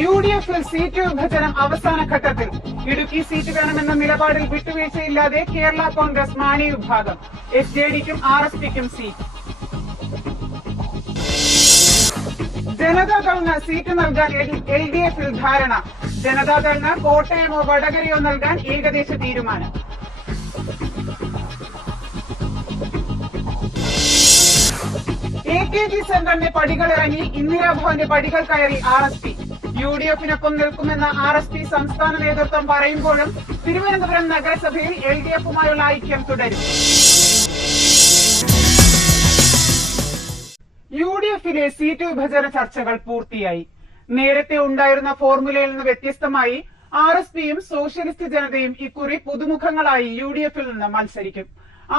UDF-ൽ seat വിഭജനം അവസാന ഘട്ടത്തിൽ. ഇടുക്കി സീറ്റ് വേണമെന്ന നിലപാടിൽ വിട്ടുവീഴ്ചയില്ലാതെ കേരള കോൺഗ്രസ് മാണി വിഭാഗം. SJDക്കും RSPക്കും സീറ്റ്. ജനതാദളിന് സീറ്റ് നൽകാൻ LDF-ൽ ധാരണ. ജനതാദളിന് കോട്ടയമോ വടകരയോ നൽകാൻ ഏകദേശ തീരുമാനം. AKG സെന്ററിന്റെ പടികളിറങ്ങി ഇന്ദിരാഭവന്റെ പടികൾ കയറി RSP. UDF-നൊപ്പം നിൽക്കുമെന്ന് RSP സംസ്ഥാന നേതൃത്വം പറയുമ്പോഴും തിരുവനന്തപുരം നഗരസഭയിൽ LDF-യുമായുള്ള ഐക്യം തുടരും. UDF-ലെ സീറ്റ് വിഭജന ചർച്ചകൾ പൂർത്തിയായി. നേരത്തെ ഉണ്ടായിരുന്ന ഫോർമുലയിൽ നിന്ന് വ്യത്യസ്തമായി RSPയും സോഷ്യലിസ്റ്റ് ജനതയും ഇക്കുറി പുതുമുഖങ്ങളായി UDF-ൽ നിന്ന് മത്സരിക്കും.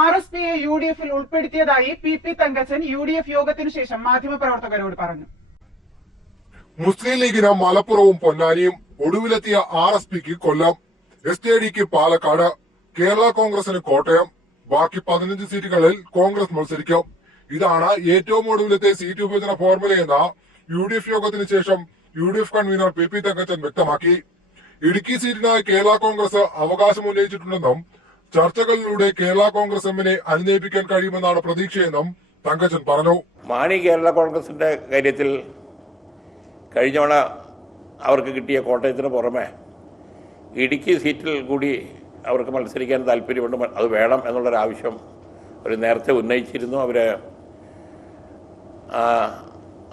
RSPയെ UDF-ൽ ഉൾപ്പെടുത്തിയതായി PP തങ്കച്ചൻ UDF യോഗത്തിനു ശേഷം മാധ്യമപ്രവർത്തകരോട് പറഞ്ഞു. മുസ്ലിം ലീഗിന് മലപ്പുറവും പൊന്നാനിയും, ഒടുവിലെത്തിയ RSPക്ക് കൊല്ലം, SJDക്ക് പാലക്കാട്, കേരള കോൺഗ്രസിന് കോട്ടയം. ബാക്കി 15 സീറ്റുകളിൽ കോൺഗ്രസ് മത്സരിക്കും. ഇതാണ് ഏറ്റവും ഒടുവിലത്തെ സീറ്റ് വിഭജന ഫോർമുലയെന്ന് UDF യോഗത്തിന് ശേഷം UDF കൺവീനർ PP തങ്കച്ചൻ വ്യക്തമാക്കി. ഇടുക്കി സീറ്റിനായി കേരള കോൺഗ്രസ് അവകാശം ഉന്നയിച്ചിട്ടുണ്ടെന്നും ചർച്ചകളിലൂടെ കേരള കോൺഗ്രസ് എമ്മിനെ അനുനയിപ്പിക്കാൻ കഴിയുമെന്നാണ് പ്രതീക്ഷയെന്നും തങ്കച്ചൻ പറഞ്ഞു. മാണി കേരള കോൺഗ്രസിന്റെ കാര്യത്തിൽ കഴിഞ്ഞവണ അവർക്ക് കിട്ടിയ കോട്ടയത്തിന് പുറമെ ഇടുക്കി സീറ്റിൽ കൂടി അവർക്ക് മത്സരിക്കാൻ താല്പര്യമുണ്ട്. അത് വേണം എന്നുള്ളൊരാവശ്യം അവർ നേരത്തെ ഉന്നയിച്ചിരുന്നു. അവർ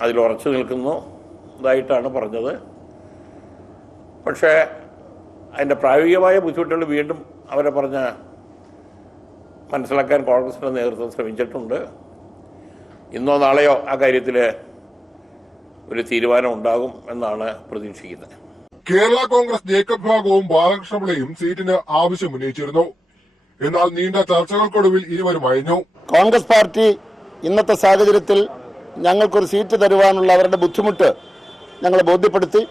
അതിൽ ഉറച്ചു നിൽക്കുന്നതായിട്ടാണ് പറഞ്ഞത്. പക്ഷേ അതിൻ്റെ പ്രായോഗികമായ ബുദ്ധിമുട്ടുകൾ വീണ്ടും അവരെ പറഞ്ഞ് മനസ്സിലാക്കാൻ കോൺഗ്രസിൻ്റെ നേതൃത്വം ശ്രമിച്ചിട്ടുണ്ട്. ഇന്നോ നാളെയോ ആ കാര്യത്തിൽ ഒരു തീരുമാനം ഉണ്ടാകും എന്നാണ് പ്രതീക്ഷിക്കുന്നത്. കേരള കോൺഗ്രസ് ജേക്കബ് ഭാഗവും ബാലകൃഷ്ണപിള്ളയും സീറ്റിന് ആവശ്യം ഉന്നയിച്ചിരുന്നു. എന്നാൽ നീണ്ട ചർച്ചകൾക്കൊടുവിൽ ഇരുവരും അയഞ്ഞു. കോൺഗ്രസ് പാർട്ടി ഇന്നത്തെ സാഹചര്യത്തിൽ ഞങ്ങൾക്കൊരു സീറ്റ് തരുവാനുള്ള അവരുടെ ബുദ്ധിമുട്ട് ഞങ്ങൾ ബോധ്യപ്പെടുത്തി.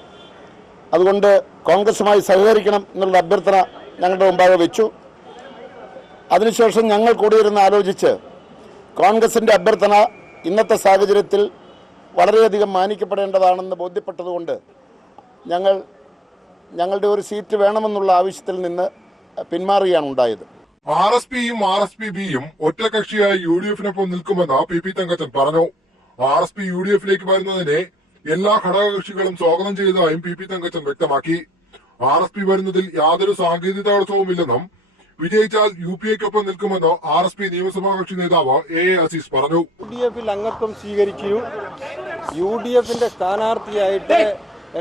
അതുകൊണ്ട് കോൺഗ്രസുമായി സഹകരിക്കണം എന്നുള്ള അഭ്യർത്ഥന ഞങ്ങളുടെ മുമ്പാകെ വെച്ചു. അതിനുശേഷം ഞങ്ങൾ കൂടിയിരുന്ന് ആലോചിച്ച് കോൺഗ്രസിന്റെ അഭ്യർത്ഥന ഇന്നത്തെ സാഹചര്യത്തിൽ വളരെയധികം മാനിക്കപ്പെടേണ്ടതാണെന്ന് ബോധ്യപ്പെട്ടതുകൊണ്ട് ഞങ്ങളുടെ ഒരു സീറ്റ് വേണമെന്നുള്ള ആവശ്യത്തിൽ നിന്ന് പിന്മാറുകയാണ് ഉണ്ടായത്. RSPയും RSPBയും ഒറ്റകക്ഷിയായി UDF-നൊപ്പം നിൽക്കുമെന്ന് PP തങ്കച്ചൻ പറഞ്ഞു. RSP UDF-ലേക്ക് വരുന്നതിനെ എല്ലാ ഘടകകക്ഷികളും സ്വാഗതം ചെയ്തതായും PP തങ്കച്ചൻ വ്യക്തമാക്കി. RSP വരുന്നതിൽ യാതൊരു സാങ്കേതിക തടസ്സവുമില്ലെന്നും വിജയിച്ചാൽ UPA-ക്കൊപ്പം നിൽക്കുമെന്ന് RSP നിയമസഭാ കക്ഷി നേതാവ് AA അസീസ് പറഞ്ഞു. UDF-ൽ അംഗത്വം സ്വീകരിക്കുകയും UDF-ന്റെ സ്ഥാനാർത്ഥിയായിട്ട്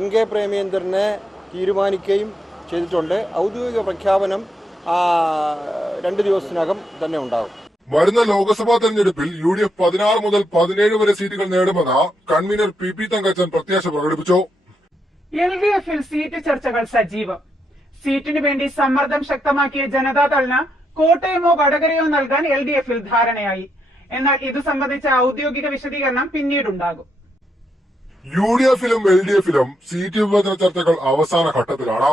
NK പ്രേമേന്ദ്രനെ തീരുമാനിക്കുകയും ചെയ്തിട്ടുണ്ട്. ഔദ്യോഗിക പ്രഖ്യാപനം 2 ദിവസത്തിനകം തന്നെ ഉണ്ടാകും. വരുന്ന ലോക്സഭാ തെരഞ്ഞെടുപ്പിൽ UDF 16 മുതൽ 17 വരെ സീറ്റുകൾ നേടുമെന്ന് കൺവീനർ PP തങ്കച്ചൻ പ്രത്യാശ പ്രകടിപ്പിച്ചു. LDF-ൽ സീറ്റ് ചർച്ചകൾ സജീവം. സീറ്റിനു വേണ്ടി സമ്മർദ്ദം ശക്തമാക്കിയ ജനതാദളിന് കോട്ടയമോ വടകരയോ നൽകാൻ LDF-ൽ ധാരണയായി. എന്നാൽ ഇതു സംബന്ധിച്ച ഔദ്യോഗിക വിശദീകരണം പിന്നീടുണ്ടാകും. UDF-ലും LDF-ലും സീറ്റ് വിഭജന ചർച്ചകൾ അവസാന ഘട്ടത്തിലാണ്.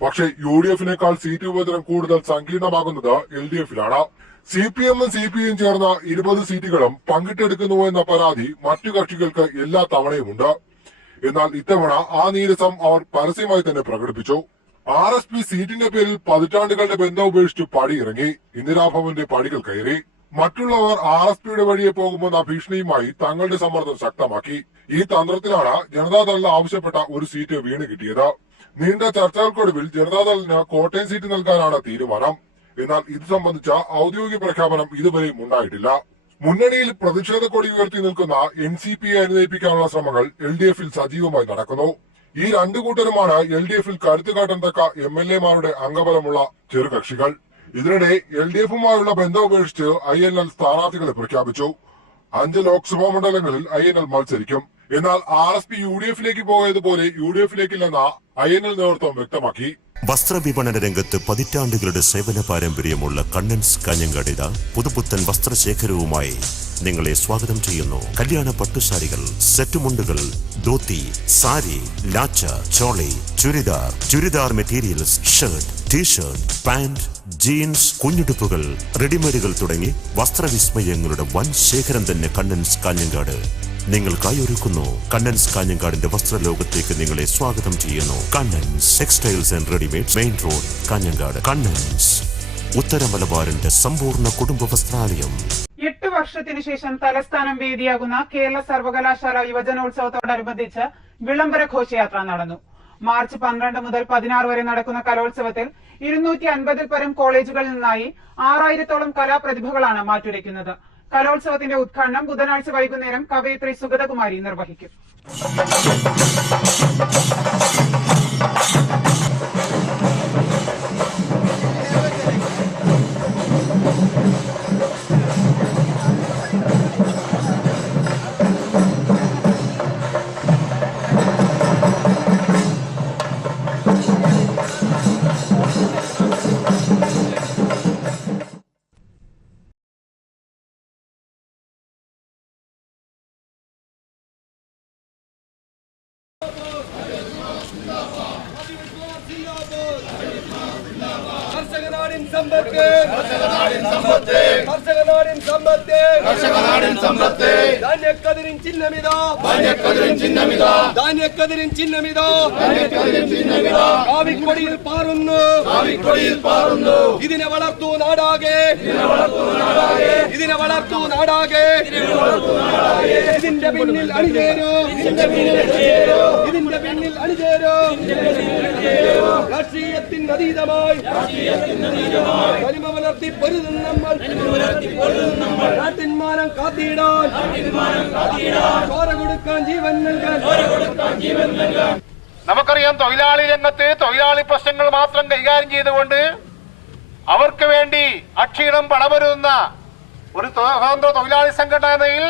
പക്ഷേ UDF-നേക്കാൾ സീറ്റ് വിഭജനം കൂടുതൽ സങ്കീർണമാകുന്നത് LDF-ലാണ്. CPM-ഉം CPI-യും ചേർന്ന 20 സീറ്റുകളും പങ്കിട്ടെടുക്കുന്നുവെന്ന പരാതി മറ്റു കക്ഷികൾക്ക് എല്ലാ തവണയുമുണ്ട്. എന്നാൽ ഇത്തവണ ആ നീരസം അവർ പരസ്യമായി തന്നെ പ്രകടിപ്പിച്ചു. RSP സീറ്റിന്റെ പേരിൽ പതിറ്റാണ്ടുകളുടെ ബന്ധം ഉപേക്ഷിച്ചു പടിയിറങ്ങി. ഇന്ദിരാഭവന്റെ പടികൾ കയറി. മറ്റുള്ളവർ RSPയുടെ വഴിയെ പോകുമെന്ന ഭീഷണിയുമായി തങ്ങളുടെ സമ്മർദ്ദം ശക്തമാക്കി. ഈ തന്ത്രത്തിലാണ് ജനതാദളിന് ആവശ്യപ്പെട്ട ഒരു സീറ്റ് വീണ് കിട്ടിയത്. നീണ്ട ചർച്ചകൾക്കൊടുവിൽ ജനതാദളിന് കോട്ടയം സീറ്റ് നൽകാനാണ് തീരുമാനം. എന്നാൽ ഇത് സംബന്ധിച്ച ഔദ്യോഗിക പ്രഖ്യാപനം ഇതുവരെയും ഉണ്ടായിട്ടില്ല. മുന്നണിയിൽ പ്രതിഷേധ കൊടി ഉയർത്തി നിൽക്കുന്ന NCPയെ അനുനയിപ്പിക്കാനുള്ള ശ്രമങ്ങൾ LDF-ൽ സജീവമായി നടക്കുന്നു. ഈ 2 കൂട്ടരുമാണ് LDF-ൽ കരുത്തുകാട്ടാൻ തക്ക MLA-മാരുടെ അംഗബലമുള്ള ചെറുകക്ഷികൾ. ഇതിനിടെ LDF-ഉമായുള്ള ബന്ധം ഉപേക്ഷിച്ച് INL സ്ഥാനാർത്ഥികളെ പ്രഖ്യാപിച്ചു. 5 ലോക്സഭാ മണ്ഡലങ്ങളിൽ INL മത്സരിക്കും. എന്നാൽ RSP UDF-ലേക്ക് പോയതുപോലെ UDF-ലേക്കില്ലെന്ന് INL നേതൃത്വം വ്യക്തമാക്കി. വസ്ത്രവിപണന രംഗത്ത് പതിറ്റാണ്ടുകളുടെ സേവന പാരമ്പര്യമുള്ള കണ്ണൻസ് കാഞ്ഞങ്ങാടിത പുതുപുത്തൻ വസ്ത്രശേഖരവുമായി നിങ്ങളെ സ്വാഗതം ചെയ്യുന്നു. കല്യാണ പട്ടുസാരികൾ, സെറ്റുമുണ്ടുകൾ, ധോത്തി, സാരി, ലാച്ച, choli, churidar materials, shirt, T-shirt, pant, jeans, കുഞ്ഞുടുപ്പുകൾ, റെഡിമെയ്ഡുകൾ തുടങ്ങി വസ്ത്രവിസ്മയങ്ങളുടെ വൻ ശേഖരം തന്നെ കണ്ണൻസ് കാഞ്ഞങ്ങാട്. നിങ്ങൾക്കായി ഒരുക്കുന്നു കണ്ണൻസ് കാഞ്ഞങ്ങാടിന്റെ വസ്ത്രലോകത്തേക്ക് നിങ്ങളെ സ്വാഗതം ചെയ്യുന്നു. Kannans textiles and readymade, main road, Kanhangad. Kannans, ഉത്തര മലബാറിന്റെ സമ്പൂർണ്ണ കുടുംബ വസ്ത്രാലയം. 8 വർഷത്തിനു ശേഷം തലസ്ഥാനം വേദിയാകുന്ന കേരള സർവകലാശാല യുവജനോത്സവത്തോടനുബന്ധിച്ച് വിളംബര ഘോഷയാത്ര നടന്നു. മാർച്ച് 12 മുതൽ 16 വരെ നടക്കുന്ന കലോത്സവത്തിൽ 250-ൽ പരം കോളേജുകളിൽ നിന്നായി 6000-ഓളം കലാപ്രതിഭകളാണ് മാറ്റുരയ്ക്കുന്നത്. കലോത്സവത്തിന്റെ ഉദ്ഘാടനം ബുധനാഴ്ച വൈകുന്നേരം കവയിത്രി സുഗതകുമാരി നിർവഹിക്കും. ധാന്യക്കതിരിൻ ചിഹ്നമിതാ കാവിക്കൊടിയിൽ പാറുന്നു ഇതിനെ വളർത്തു നാടാകെ ഇതിന്റെ പിന്നിൽ അണിചേരൂ രാഷ്ട്രീയത്തിന് അതീതമായി കരിമ വളർത്തി പൊരുതും നമ്മൾ നാട്ടിന്മാനം കാത്തിടാൻ ചോര കൊടുക്കാൻ ജീവൻ നൽകാൻ. നമുക്കറിയാം, തൊഴിലാളി രംഗത്ത് തൊഴിലാളി പ്രശ്നങ്ങൾ മാത്രം കൈകാര്യം ചെയ്തുകൊണ്ട് അവർക്ക് വേണ്ടി അക്ഷീണം പടമരുന്ന ഒരു സ്വതന്ത്ര തൊഴിലാളി സംഘടന എന്നതിൽ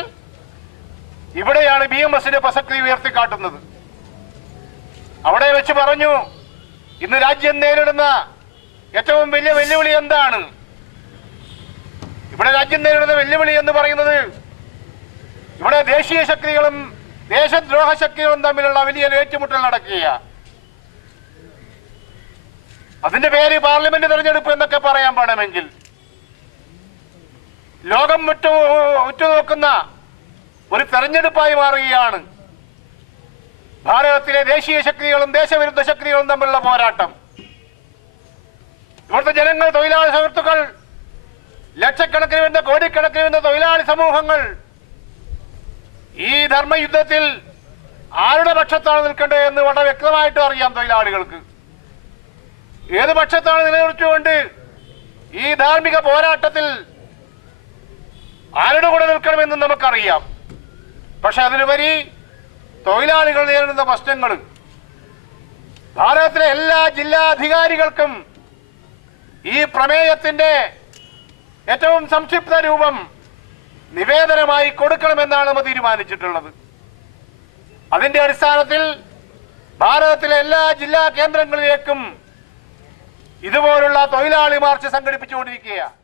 ഇവിടെയാണ് BMSന്റെ പ്രസക്തി ഉയർത്തിക്കാട്ടുന്നത്. അവിടെ വെച്ച് പറഞ്ഞു, ഇന്ന് രാജ്യം നേരിടുന്ന ഏറ്റവും വലിയ വെല്ലുവിളി എന്താണ്? ഇവിടെ രാജ്യം നേരിടുന്ന വെല്ലുവിളി എന്ന് പറയുന്നത് ഇവിടെ ദേശീയ ശക്തികളും ദേശദ്രോഹ ശക്തികളും തമ്മിലുള്ള വലിയ ഏറ്റുമുട്ടൽ നടക്കുകയാണ്. അതിന്റെ പേര് പാർലമെന്റ് തെരഞ്ഞെടുപ്പ് എന്നൊക്കെ പറയാൻ പാടുമെങ്കിൽ ലോകം ഉറ്റുനോക്കുന്ന ഒരു തെരഞ്ഞെടുപ്പായി മാറുകയാണ് ഭാരതത്തിലെ ദേശീയ ശക്തികളും ദേശവിരുദ്ധ ശക്തികളും തമ്മിലുള്ള പോരാട്ടം. ഇവിടുത്തെ ജനങ്ങൾ, തൊഴിലാളി സുഹൃത്തുക്കൾ, ലക്ഷക്കണക്കിന് വരുന്ന കോടിക്കണക്കിന് വരുന്ന തൊഴിലാളി സമൂഹങ്ങൾ ഈ ധർമ്മയുദ്ധത്തിൽ ആരുടെ പക്ഷത്താണ് നിൽക്കേണ്ടത് എന്ന് വളരെ വ്യക്തമായിട്ട് അറിയാം. തൊഴിലാളികൾക്ക് ഏത് പക്ഷത്താണ് നിലനിർത്തിക്കൊണ്ട് ഈ ധാർമ്മിക പോരാട്ടത്തിൽ ആരുടെ കൂടെ നിൽക്കണമെന്ന് നമുക്കറിയാം. പക്ഷെ അതിലുപരി തൊഴിലാളികൾ നേരിടുന്ന പ്രശ്നങ്ങൾ ഭാരതത്തിലെ എല്ലാ ജില്ലാ അധികാരികൾക്കും ഈ പ്രമേയത്തിന്റെ ഏറ്റവും സംക്ഷിപ്ത രൂപം നിവേദനമായി കൊടുക്കണമെന്നാണ് നമ്മൾ തീരുമാനിച്ചിട്ടുള്ളത്. അതിന്റെ അടിസ്ഥാനത്തിൽ ഭാരതത്തിലെ എല്ലാ ജില്ലാ കേന്ദ്രങ്ങളിലേക്കും ഇതുപോലുള്ള തൊഴിലാളി മാർച്ച് സംഘടിപ്പിച്ചുകൊണ്ടിരിക്കുകയാണ്.